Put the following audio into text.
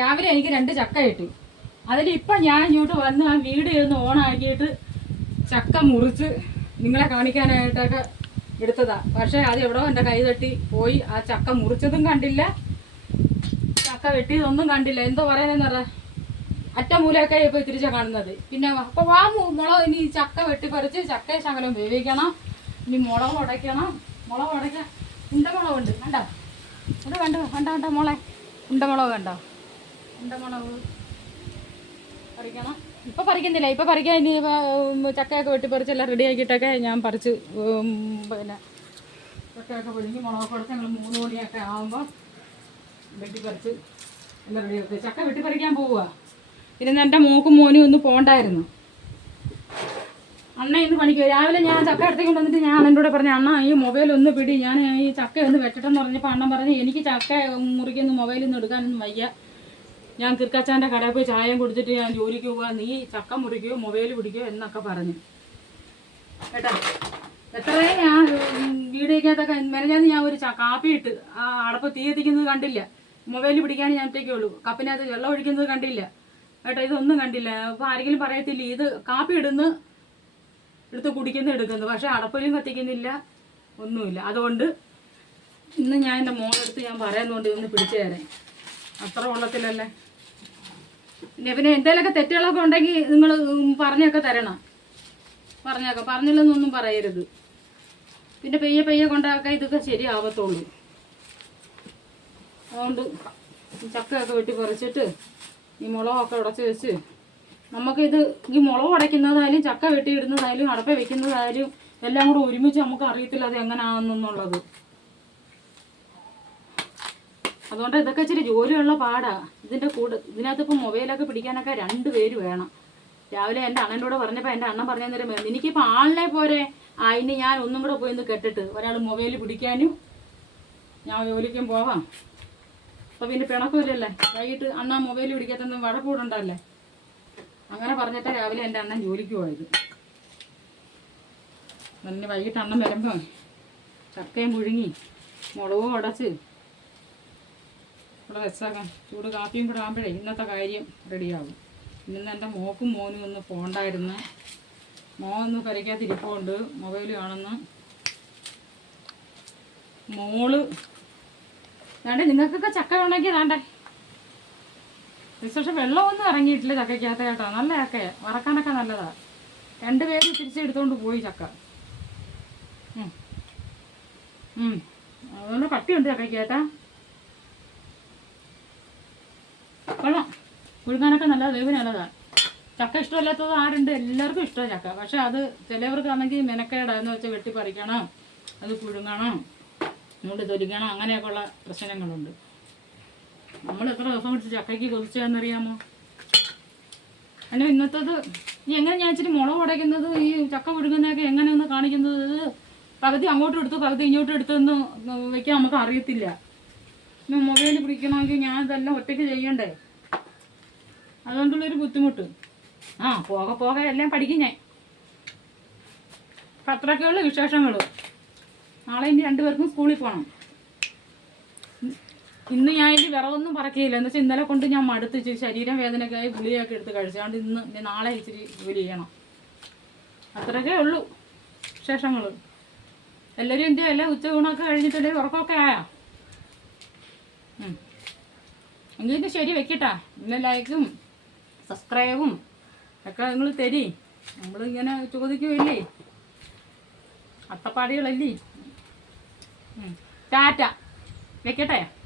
രാവിലെ എനിക്ക് രണ്ട് ചക്ക കിട്ടി. അതിൽ ഇപ്പം ഞാൻ ഇങ്ങോട്ട് വന്ന് ആ വീട് ഇരുന്ന് ഓണാക്കിയിട്ട് ചക്ക മുറിച്ച് നിങ്ങളെ കാണിക്കാനായിട്ടൊക്കെ എടുത്തതാ. പക്ഷേ അത് എവിടോ എന്റെ കൈ തട്ടി പോയി. ആ ചക്ക മുറിച്ചതും കണ്ടില്ല. ചക്ക വെട്ടിയതൊന്നും കണ്ടില്ല. എന്തോ പറയുന്നതെന്ന് പറ അറ്റമൂലൊക്കെ ഇപ്പോൾ തിരിച്ച കാണുന്നത്. പിന്നെ അപ്പോൾ വാ മുളക് ഇനി ചക്ക വെട്ടിപ്പറിച്ച് ചക്ക ശകലം വേവിക്കണം. ഇനി മുളക് ഉടയ്ക്കണം. മുളക് ഉടയ്ക്കാൻ ഉണ്ടമുളകുണ്ട്. കണ്ടോ? അത് കണ്ടോ? കണ്ടോ കണ്ടോ മോളെ? ഉണ്ടമുളക് കണ്ടോ? ഇപ്പം പറിക്കുന്നില്ല ഇപ്പം പറിക്കാൻ ഇനി ചക്കയൊക്കെ വെട്ടിപ്പറിച്ച് എല്ലാം റെഡി ആക്കിയിട്ടൊക്കെ ഞാൻ പറിച്ച് പിന്നെ ചക്കയൊക്കെ പൊഴിഞ്ഞ് മുളക് കൊടുത്ത് ഞങ്ങൾ മൂന്ന് മണിയൊക്കെ ആകുമ്പോൾ വെട്ടിപ്പറിച്ച് എല്ലാം റെഡി ആക്കുക ചക്ക വെട്ടിപ്പറിക്കാൻ പോവുക പിന്നെ എന്റെ മൂക്കും മോനും ഒന്ന് പോണ്ടായിരുന്നു. അണ്ണ ഇന്ന് പണിക്ക് രാവിലെ ഞാൻ ചക്ക എടുത്തിക്കൊണ്ട് വന്നിട്ട് ഞാൻ അണ്ണന്റെ പറഞ്ഞു അണ്ണ ഈ മൊബൈൽ ഒന്ന് പിടി. ഞാൻ ഈ ചക്ക ഒന്ന് വെട്ടട്ടെന്ന് പറഞ്ഞപ്പോൾ അണ്ണൻ പറഞ്ഞു എനിക്ക് ചക്ക മുറിക്കുന്ന മൊബൈലൊന്നും എടുക്കാനൊന്നും വയ്യ. ഞാൻ കിർക്കാച്ചാന്റെ കടയിൽ പോയി ചായം കുടിച്ചിട്ട് ഞാൻ ജോലിക്ക് പോവാ. നീ ചക്ക മുറിക്കുകയോ മൊബൈൽ പിടിക്കുകയോ എന്നൊക്കെ പറഞ്ഞു. കേട്ടോ? എത്രയും ഞാൻ വീടിക്കകത്തൊക്കെ മെനഞ്ഞാന്ന് ഞാൻ ഒരു കാപ്പി ഇട്ട് അടപ്പ് തീ എത്തിക്കുന്നത് കണ്ടില്ല. മൊബൈൽ പിടിക്കാൻ ഞാൻ ഒറ്റയ്ക്കുള്ളൂ കപ്പിനകത്ത് വെള്ളം ഒഴിക്കുന്നത് കണ്ടില്ല. കേട്ടോ? ഇതൊന്നും കണ്ടില്ല. അപ്പോൾ ആരെങ്കിലും പറയത്തില്ല ഇത് കാപ്പി ഇടുന്നു എടുത്ത് കുടിക്കുന്നു എടുക്കുന്നു. പക്ഷെ അടപ്പിലും കത്തിക്കുന്നില്ല ഒന്നുമില്ല. അതുകൊണ്ട് ഇന്ന് ഞാൻ എന്റെ മോളെടുത്ത് ഞാൻ പറയുന്നതുകൊണ്ട് ഇതൊന്ന് പിടിച്ചു തരാം. അത്ര വെള്ളത്തിലല്ലേ പിന്നെ പിന്നെ എന്തെങ്കിലുമൊക്കെ തെറ്റുകളൊക്കെ ഉണ്ടെങ്കിൽ നിങ്ങൾ പറഞ്ഞൊക്കെ തരണം. പറഞ്ഞേക്കാം. പറഞ്ഞില്ലെന്നൊന്നും പറയരുത്. പിന്നെ പെയ്യെ പെയ്യെ കൊണ്ടാക്കാൻ ഇതൊക്കെ ശരിയാവത്തുള്ളൂ. അതുകൊണ്ട് ചക്കയൊക്കെ വെട്ടി പറിച്ചിട്ട് ഈ മുളകൊക്കെ ഉടച്ച് വെച്ച് നമുക്കിത് ഈ മുളക് ഉടയ്ക്കുന്നതായാലും ചക്ക വെട്ടിയിടുന്നതായാലും അടപ്പ വെക്കുന്നതായാലും എല്ലാം കൂടെ ഒരുമിച്ച് നമുക്ക് അറിയത്തില്ല അത് എങ്ങനെയാണെന്നുള്ളത് അതുകൊണ്ട് ഇതൊക്കെ ഇച്ചിരി ജോലിയുള്ള പാടാ. ഇതിന്റെ കൂടെ ഇതിനകത്ത് ഇപ്പൊ മൊബൈലൊക്കെ പിടിക്കാനൊക്കെ രണ്ട് പേര് വേണം. രാവിലെ എന്റെ അണ്ണനോട് പറഞ്ഞപ്പോൾ എന്റെ അണ്ണൻ പറഞ്ഞു തരും എനിക്കിപ്പോൾ ആളിനെ പോരെ. ആ ഇനി ഞാൻ ഒന്നും കൂടെ പോയി കെട്ടിട്ട് ഒരാൾ മൊബൈൽ പിടിക്കാനും ഞാൻ ജോലിക്കും പോവാം. അപ്പോൾ പിന്നെ പിണക്കൂലല്ലേ വൈകിട്ട് അണ്ണ മൊബൈൽ പിടിക്കാത്തൊന്നും വഴക്കൂടുണ്ടല്ലേ അങ്ങനെ പറഞ്ഞിട്ട് രാവിലെ എന്റെ അണ്ണൻ ജോലിക്ക് പോയത്. പിന്നെ വൈകിട്ട് അണ്ണൻ വരുമ്പോൾ ചക്കയും മുഴുങ്ങി മുളകും ഉടച്ച് ഇവിടെ രസമാക്കാൻ ചൂട് കാപ്പിയും കൂടെ ആകുമ്പോഴേ ഇന്നത്തെ കാര്യം റെഡിയാകും ഇന്ന് എന്റെ മോക്കും മോനും ഒന്ന് പോണ്ടായിരുന്നു. മോനൊന്ന് ഒന്ന് പരിക്കാതിരിപ്പുണ്ട്. മൊബൈൽ കാണുന്നു. മോൾ വേണ്ടേ നിങ്ങൾക്കൊക്കെ ചക്ക വേണമെങ്കിൽ വേണ്ടേ? പക്ഷെ വെള്ളമൊന്നും ഇറങ്ങിയിട്ടില്ല ചക്കയ്ക്കകത്ത് കേട്ടോ. നല്ല ചക്കയാ. വറക്കാനൊക്കെ നല്ലതാ. രണ്ടുപേരും തിരിച്ചെടുത്തോണ്ട് പോയി ചക്ക. അതുകൊണ്ട് കട്ടിയുണ്ട് ചക്കയ്ക്കേട്ടാ പുഴുങ്ങാനൊക്കെ നല്ല വേവ് നല്ലതാണ്. ചക്ക ഇഷ്ടമല്ലാത്തത് ആരുണ്ട്? എല്ലാവർക്കും ഇഷ്ടമാണ് ചക്ക. പക്ഷേ അത് ചിലവർക്കാണെങ്കിൽ മെനക്കേടാന്ന് വെച്ചാൽ വെട്ടിപ്പറിക്കണം അത് പുഴുങ്ങണം മൂട് തൊലിക്കണം അങ്ങനെയൊക്കെയുള്ള പ്രശ്നങ്ങളുണ്ട്. നമ്മൾ എത്ര ദിവസം പിടിച്ച് ചക്കയ്ക്ക് കൊതിച്ചതെന്നറിയാമോ അല്ല ഇന്നത്തത് എങ്ങനെ ഞാൻ ഇച്ചിരി മുളക് ഉടയ്ക്കുന്നത് ഈ ചക്ക പുഴുങ്ങുന്നതൊക്കെ എങ്ങനെയൊന്ന് കാണിക്കുന്നത്? ഇത് പകുതി അങ്ങോട്ടും എടുത്തു പകുതി ഇങ്ങോട്ടും എടുത്തൊന്ന് വെക്കാൻ നമുക്ക് അറിയത്തില്ല. മൊബൈൽ പിടിക്കണമെങ്കിൽ ഞാൻ ഇതെല്ലാം ഒറ്റയ്ക്ക് ചെയ്യണ്ടേ? അതുകൊണ്ടുള്ളൊരു ബുദ്ധിമുട്ട്. ആ പോകെ പോകെ എല്ലാം പഠിക്കും ഞാൻ. അപ്പം അത്രയൊക്കെയുള്ള വിശേഷങ്ങൾ നാളെ ഇനി രണ്ടുപേർക്കും സ്കൂളിൽ പോകണം ഇന്ന് ഞാൻ ഇനി വിറവൊന്നും പറക്കിയില്ല. എന്ന് വെച്ചാൽ ഇന്നലെ കൊണ്ട് ഞാൻ മടുത്ത് ഇച്ചിരി ശരീരം വേദനയൊക്കെ ആയി ഗുളിയൊക്കെ എടുത്ത് കഴിച്ചാണ്ട് ഇന്ന് ഇനി നാളെ ഇച്ചിരി ജോലി ചെയ്യണം. അത്രയൊക്കെ ഉള്ളൂ വിശേഷങ്ങൾ എല്ലാവരും എന്റെ എല്ലാം ഉച്ച ഗുണമൊക്കെ കഴിഞ്ഞിട്ടുണ്ടെങ്കിൽ ഉറക്കമൊക്കെ ആയാ? എങ്കിൽ ശരി വെക്കട്ടാ. ഇന്ന് ലൈക്കും സബ്സ്ക്രൈബും. ഒക്കെ നിങ്ങൾ തരി. നമ്മളിങ്ങനെ ചോദിക്കുമില്ലേ അത്തപ്പാടികളല്ലേ. ടാറ്റ. വെക്കട്ടെ?